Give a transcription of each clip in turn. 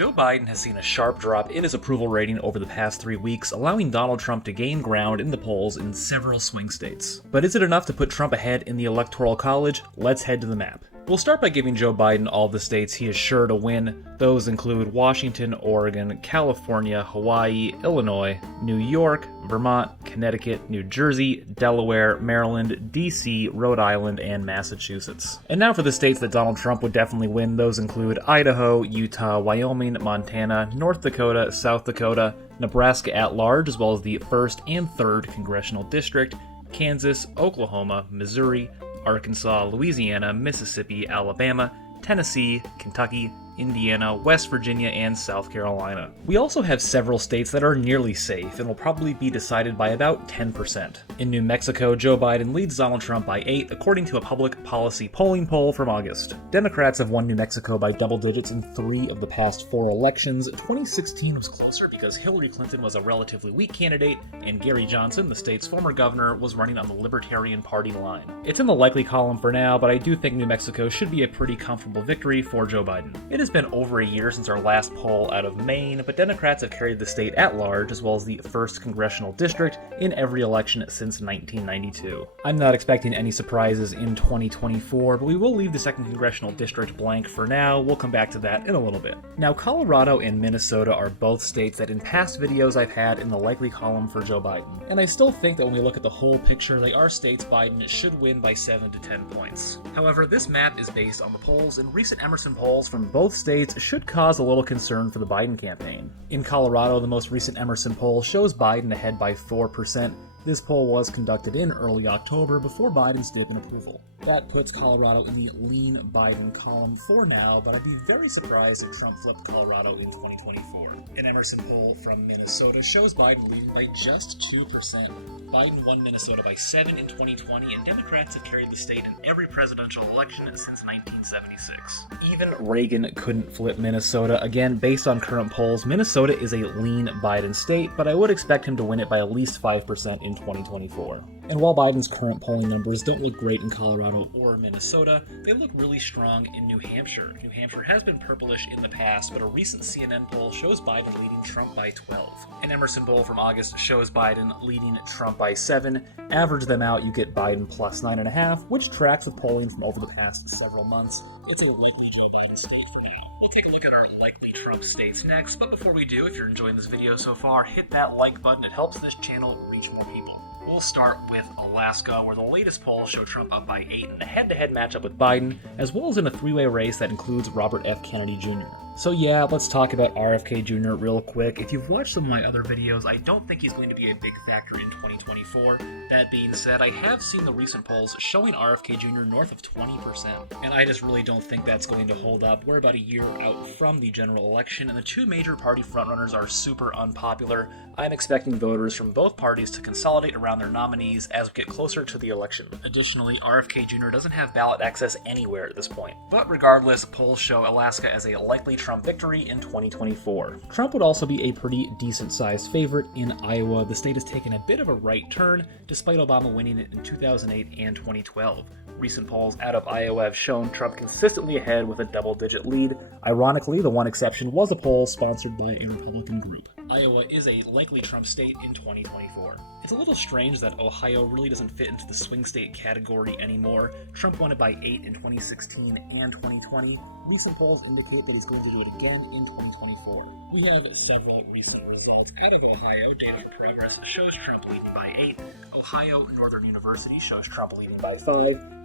Joe Biden has seen a sharp drop in his approval rating over the past 3 weeks, allowing Donald Trump to gain ground in the polls in several swing states. But is it enough to put Trump ahead in the Electoral College? Let's head to the map. We'll start by giving Joe Biden all the states he is sure to win. Those include Washington, Oregon, California, Hawaii, Illinois, New York, Vermont, Connecticut, New Jersey, Delaware, Maryland, DC, Rhode Island, and Massachusetts. And now for the states that Donald Trump would definitely win. Those include Idaho, Utah, Wyoming, Montana, North Dakota, South Dakota, Nebraska at large, as well as the 1st and 3rd Congressional District, Kansas, Oklahoma, Missouri, Arkansas, Louisiana, Mississippi, Alabama, Tennessee, Kentucky, Indiana, West Virginia, and South Carolina. We also have several states that are nearly safe and will probably be decided by about 10%. In New Mexico, Joe Biden leads Donald Trump by 8, according to a public policy polling poll from August. Democrats have won New Mexico by double digits in 3 of the past 4 elections. 2016 was closer because Hillary Clinton was a relatively weak candidate, and Gary Johnson, the state's former governor, was running on the Libertarian Party line. It's in the likely column for now, but I do think New Mexico should be a pretty comfortable victory for Joe Biden. It has been over a year since our last poll out of Maine, but Democrats have carried the state at large, as well as the 1st Congressional District, in every election since 1992. I'm not expecting any surprises in 2024, but we will leave the 2nd Congressional District blank for now. We'll come back to that in a little bit. Now, Colorado and Minnesota are both states that in past videos I've had in the likely column for Joe Biden, and I still think that when we look at the whole picture, they are states Biden should win by 7 to 10 points. However, this map is based on the polls, and recent Emerson polls from both states should cause a little concern for the Biden campaign. In Colorado, the most recent Emerson poll shows Biden ahead by 4%. This poll was conducted in early October before Biden's dip in approval. That puts Colorado in the lean Biden column for now, but I'd be very surprised if Trump flipped Colorado in 2024. An Emerson poll from Minnesota shows Biden leading by just 2%. Biden won Minnesota by 7 in 2020, and Democrats have carried the state in every presidential election since 1976. Even Reagan couldn't flip Minnesota. Again, based on current polls, Minnesota is a lean Biden state, but I would expect him to win it by at least 5% in 2024. And while Biden's current polling numbers don't look great in Colorado or Minnesota, they look really strong in New Hampshire. New Hampshire has been purplish in the past, but a recent CNN poll shows Biden leading Trump by 12. An Emerson poll from August shows Biden leading Trump by 7. Average them out, you get Biden plus 9.5, which tracks with polling from over the past several months. It's a likely Joe Biden state for now. We'll take a look at our likely Trump states next, but before we do, if you're enjoying this video so far, hit that like button. It helps this channel reach more people. We'll start with Alaska, where the latest polls show Trump up by 8 in a head-to-head matchup with Biden, as well as in a 3-way race that includes Robert F. Kennedy Jr. So yeah, let's talk about RFK Jr. real quick. If you've watched some of my other videos, I don't think he's going to be a big factor in 2024. That being said, I have seen the recent polls showing RFK Jr. north of 20%, and I just really don't think that's going to hold up. We're about a year out from the general election, and the 2 major party frontrunners are super unpopular. I'm expecting voters from both parties to consolidate around their nominees as we get closer to the election. Additionally, RFK Jr. doesn't have ballot access anywhere at this point. But regardless, polls show Alaska as a likely Trump victory in 2024. Trump would also be a pretty decent-sized favorite in Iowa. The state has taken a bit of a right turn, despite Obama winning it in 2008 and 2012. Recent polls out of Iowa have shown Trump consistently ahead with a double-digit lead. Ironically, the one exception was a poll sponsored by a Republican group. Iowa is a likely Trump state in 2024. It's a little strange that Ohio really doesn't fit into the swing state category anymore. Trump won it by 8 in 2016 and 2020. Recent polls indicate that he's going to do it again in 2024. We have several recent results out of Ohio. Data for Progress shows Trump leading by 8. Ohio Northern University shows Trump leading by 5.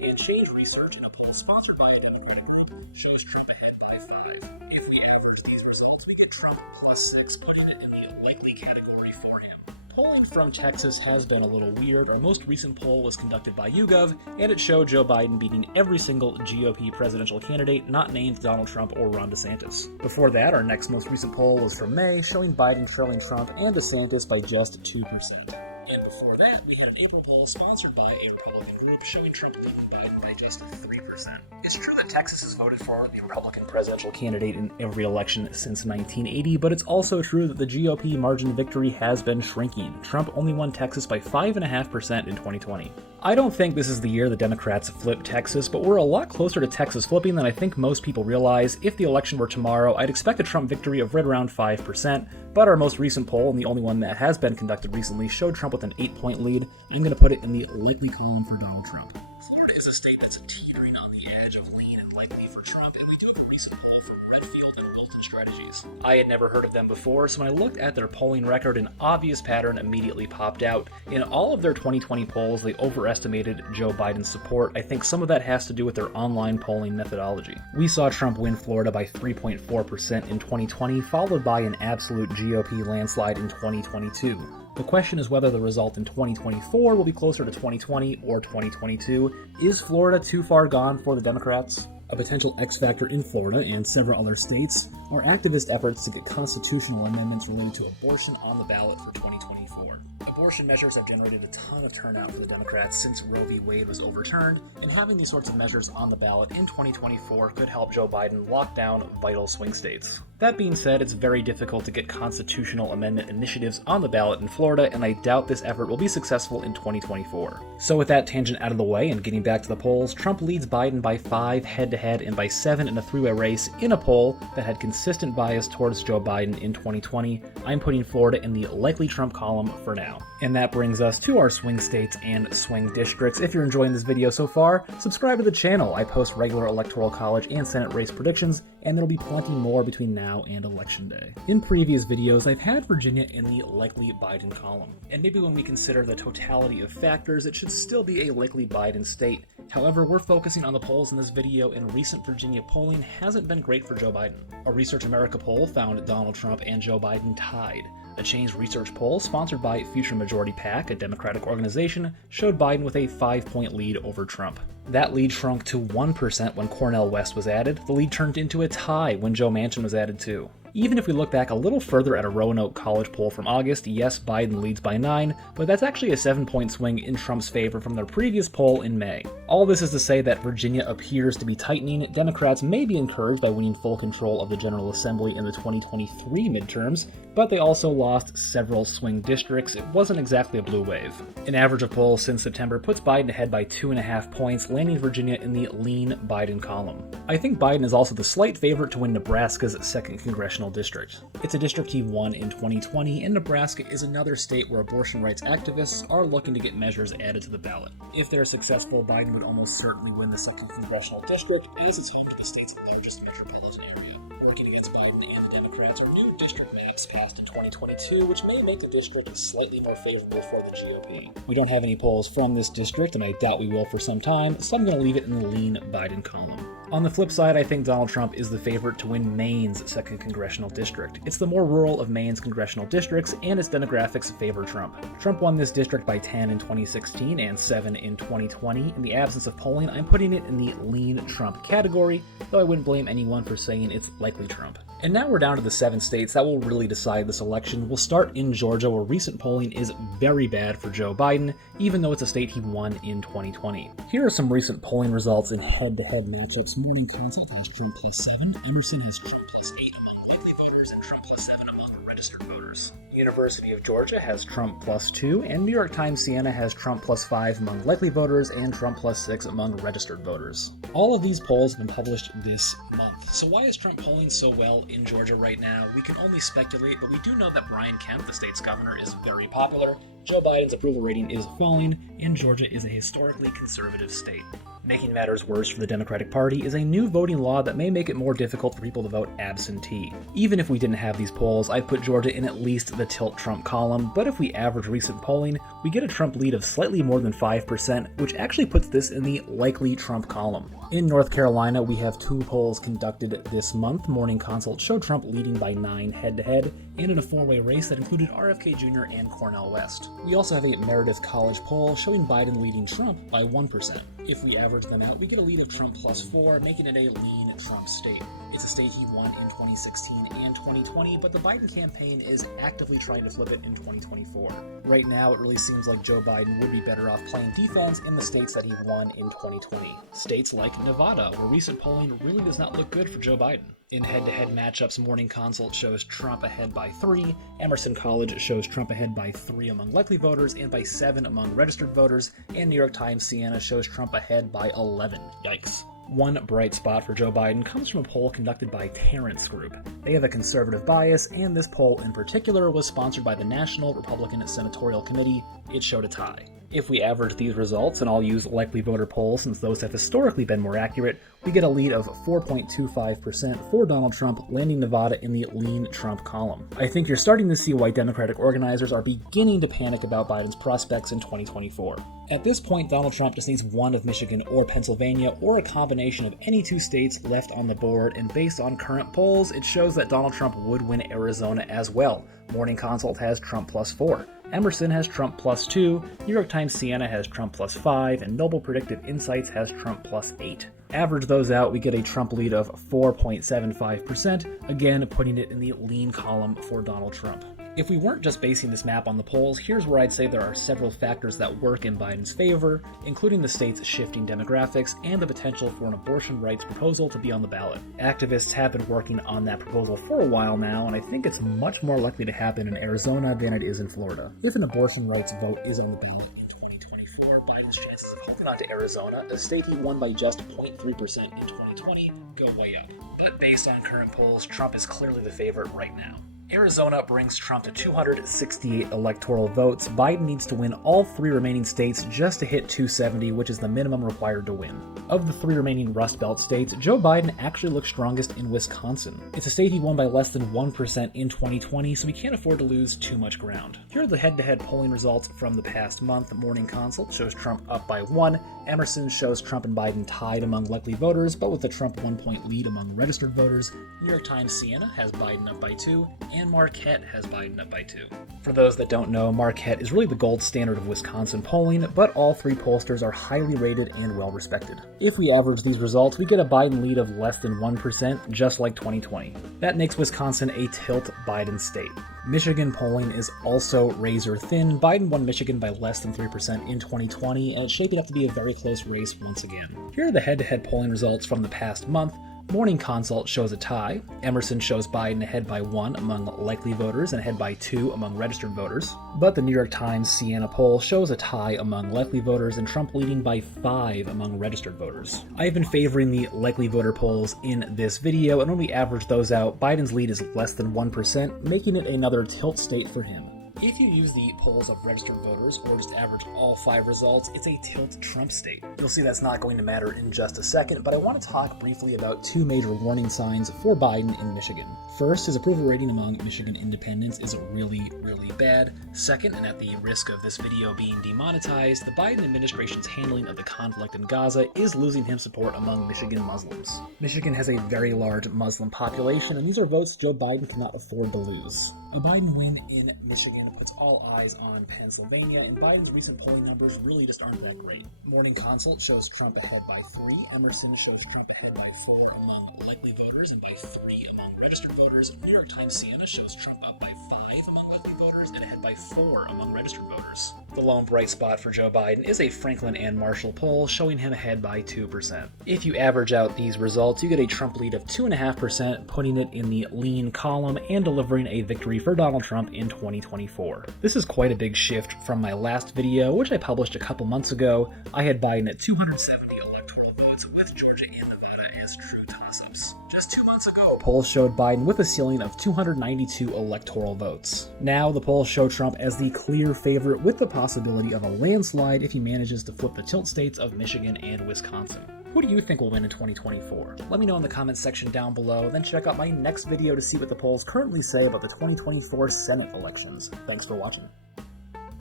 And Change Research, in a poll sponsored by a Democratic group, shows Trump ahead by 5. If we average these results, we get Trump plus 6, putting it in the likely category for him. Polling from Texas has been a little weird. Our most recent poll was conducted by YouGov, and it showed Joe Biden beating every single GOP presidential candidate not named Donald Trump or Ron DeSantis. Before that, our next most recent poll was from May, showing Biden trailing Trump and DeSantis by just 2%. And before that, we had an April poll sponsored by a Republican group showing Trump leading Biden by just 3%. It's true that Texas has voted for the Republican presidential candidate in every election since 1980, but it's also true that the GOP margin of victory has been shrinking. Trump only won Texas by 5.5% in 2020. I don't think this is the year the Democrats flip Texas, but we're a lot closer to Texas flipping than I think most people realize. If the election were tomorrow, I'd expect a Trump victory of right around 5%, but our most recent poll, and the only one that has been conducted recently, showed Trump with an 8-point lead. I'm going to put it in the likely column for Donald Trump. Florida is a state that's teetering on the edge of lean and likely for Trump, and we took a recent poll from Redfield and Wilton Strategies. I had never heard of them before, so when I looked at their polling record, an obvious pattern immediately popped out. In all of their 2020 polls, they overestimated Joe Biden's support. I think some of that has to do with their online polling methodology. We saw Trump win Florida by 3.4% in 2020, followed by an absolute GOP landslide in 2022. The question is whether the result in 2024 will be closer to 2020 or 2022. Is Florida too far gone for the Democrats? A potential X factor in Florida and several other states are activist efforts to get constitutional amendments related to abortion on the ballot for 2024. Abortion measures have generated a ton of turnout for the Democrats since Roe v. Wade was overturned, and having these sorts of measures on the ballot in 2024 could help Joe Biden lock down vital swing states. That being said, it's very difficult to get constitutional amendment initiatives on the ballot in Florida, and I doubt this effort will be successful in 2024. So with that tangent out of the way and getting back to the polls, Trump leads Biden by 5 head-to-head and by 7 in a three-way race in a poll that had consistent bias towards Joe Biden in 2020. I'm putting Florida in the likely Trump column for now. And that brings us to our swing states and swing districts. If you're enjoying this video so far, subscribe to the channel. I post regular Electoral College and Senate race predictions, and there'll be plenty more between now and Election Day. In previous videos, I've had Virginia in the likely Biden column, and maybe when we consider the totality of factors, it should still be a likely Biden state. However, we're focusing on the polls in this video, and recent Virginia polling hasn't been great for Joe Biden. A Research America poll found Donald Trump and Joe Biden tied. A Change Research poll sponsored by Future Majority PAC, a Democratic organization, showed Biden with a 5-point lead over Trump. That lead shrunk to 1% when Cornel West was added. The lead turned into a tie when Joe Manchin was added too. Even if we look back a little further at a Roanoke College poll from August, yes, Biden leads by 9, but that's actually a 7-point swing in Trump's favor from their previous poll in May. All this is to say that Virginia appears to be tightening. Democrats may be encouraged by winning full control of the General Assembly in the 2023 midterms, but they also lost several swing districts. It wasn't exactly a blue wave. An average of polls since September puts Biden ahead by 2.5 points, landing Virginia in the lean Biden column. I think Biden is also the slight favorite to win Nebraska's 2nd congressional district. It's a district he won in 2020, and Nebraska is another state where abortion rights activists are looking to get measures added to the ballot. If they're successful, Biden would almost certainly win the 2nd congressional district, as it's home to the state's largest metropolitan area. Working against Biden and the Democrats are new district maps passed in 2022, which may make the district slightly more favorable for the GOP. We don't have any polls from this district, and I doubt we will for some time, so I'm going to leave it in the lean Biden column. On the flip side, I think Donald Trump is the favorite to win Maine's 2nd congressional district. It's the more rural of Maine's congressional districts, and its demographics favor Trump. Trump won this district by 10 in 2016 and 7 in 2020. In the absence of polling, I'm putting it in the lean Trump category, though I wouldn't blame anyone for saying it's likely Trump. And now we're down to the 7 states that will really decide this election. We'll start in Georgia, where recent polling is very bad for Joe Biden, even though it's a state he won in 2020. Here are some recent polling results in head-to-head matchups. Morning Consult has Trump +7, Emerson has Trump +8 among likely voters, and Trump +7 among registered voters. University of Georgia has Trump +2, and New York Times Siena has Trump +5 among likely voters and Trump +6 among registered voters. All of these polls have been published this month. So why is Trump polling so well in Georgia right now? We can only speculate, but we do know that Brian Kemp, the state's governor, is very popular. Joe Biden's approval rating is falling, and Georgia is a historically conservative state. Making matters worse for the Democratic Party is a new voting law that may make it more difficult for people to vote absentee. Even if we didn't have these polls, I'd put Georgia in at least the tilt Trump column, but if we average recent polling, we get a Trump lead of slightly more than 5%, which actually puts this in the likely Trump column. In North Carolina, we have 2 polls conducted this month. Morning Consult showed Trump leading by 9 head-to-head, and in a 4-way race that included RFK Jr. and Cornel West. We also have a Meredith College poll showing Biden leading Trump by 1%. If we average them out, we get a lead of Trump +4, making it a lean Trump state. It's a state he won in 2016 and 2020, but the Biden campaign is actively trying to flip it in 2024. Right now, it really seems like Joe Biden would be better off playing defense in the states that he won in 2020. States like Nevada, where recent polling really does not look good for Joe Biden. In head-to-head matchups, Morning Consult shows Trump ahead by 3, Emerson College shows Trump ahead by 3 among likely voters and by 7 among registered voters, and New York Times Siena shows Trump ahead by 11. Yikes. One bright spot for Joe Biden comes from a poll conducted by Terrence Group. They have a conservative bias, and this poll in particular was sponsored by the National Republican Senatorial Committee. It showed a tie. If we average these results, and I'll use likely voter polls since those have historically been more accurate, we get a lead of 4.25% for Donald Trump, landing Nevada in the lean Trump column. I think you're starting to see why Democratic organizers are beginning to panic about Biden's prospects in 2024. At this point, Donald Trump just needs one of Michigan or Pennsylvania, or a combination of any two states left on the board, and based on current polls, it shows that Donald Trump would win Arizona as well. Morning Consult has Trump +4. Emerson has Trump +2, New York Times Siena has Trump +5, and Noble Predictive Insights has Trump +8. Average those out, we get a Trump lead of 4.75%, again putting it in the lean column for Donald Trump. If we weren't just basing this map on the polls, here's where I'd say there are several factors that work in Biden's favor, including the state's shifting demographics and the potential for an abortion rights proposal to be on the ballot. Activists have been working on that proposal for a while now, and I think it's much more likely to happen in Arizona than it is in Florida. If an abortion rights vote is on the ballot in 2024, Biden's chances of holding on to Arizona, a state he won by just 0.3% in 2020, go way up. But based on current polls, Trump is clearly the favorite right now. Arizona brings Trump to 268 electoral votes. Biden needs to win all 3 remaining states just to hit 270, which is the minimum required to win. Of the 3 remaining Rust Belt states, Joe Biden actually looks strongest in Wisconsin. It's a state he won by less than 1% in 2020, so he can't afford to lose too much ground. Here are the head-to-head polling results from the past month. Morning Consult shows Trump up by 1. Emerson shows Trump and Biden tied among likely voters, but with a Trump 1-point lead among registered voters. New York Times Siena has Biden up by 2, and Marquette has Biden up by 2. For those that don't know, Marquette is really the gold standard of Wisconsin polling, but all 3 pollsters are highly rated and well respected. If we average these results, we get a Biden lead of less than 1%, just like 2020. That makes Wisconsin a tilt Biden state. Michigan polling is also razor thin. Biden won Michigan by less than 3% in 2020, and it's shaping up to be a very close race once again. Here are the head-to-head polling results from the past month. Morning Consult shows a tie. Emerson shows Biden ahead by 1 among likely voters and ahead by 2 among registered voters. But the New York Times Siena poll shows a tie among likely voters and Trump leading by 5 among registered voters. I've been favoring the likely voter polls in this video, and when we average those out, Biden's lead is less than 1%, making it another tilt state for him. If you use the polls of registered voters or just average all 5 results, it's a tilt Trump state. You'll see that's not going to matter in just a second, but I want to talk briefly about 2 major warning signs for Biden in Michigan. First, his approval rating among Michigan independents is really, really bad. Second, and at the risk of this video being demonetized, the Biden administration's handling of the conflict in Gaza is losing him support among Michigan Muslims. Michigan has a very large Muslim population, and these are votes Joe Biden cannot afford to lose. A Biden win in Michigan puts all eyes on Pennsylvania, and Biden's recent polling numbers really just aren't that great. Morning Consult shows Trump ahead by 3, Emerson shows Trump ahead by 4 among likely voters and by 3 among registered voters. New York Times Siena shows Trump up by 5 among likely voters and ahead by 4 among registered voters. The lone bright spot for Joe Biden is a Franklin and Marshall poll showing him ahead by 2%. If you average out these results, you get a Trump lead of 2.5%, putting it in the lean column and delivering a victory for Donald Trump in 2024. This is quite a big shift from my last video, which I published a couple months ago. I had Biden at 270 electoral votes with Georgia and Nevada as true toss-ups. Just 2 months ago, polls showed Biden with a ceiling of 292 electoral votes. Now, the polls show Trump as the clear favorite with the possibility of a landslide if he manages to flip the tilt states of Michigan and Wisconsin. Who do you think will win in 2024? Let me know in the comments section down below, then check out my next video to see what the polls currently say about the 2024 Senate elections. Thanks for watching.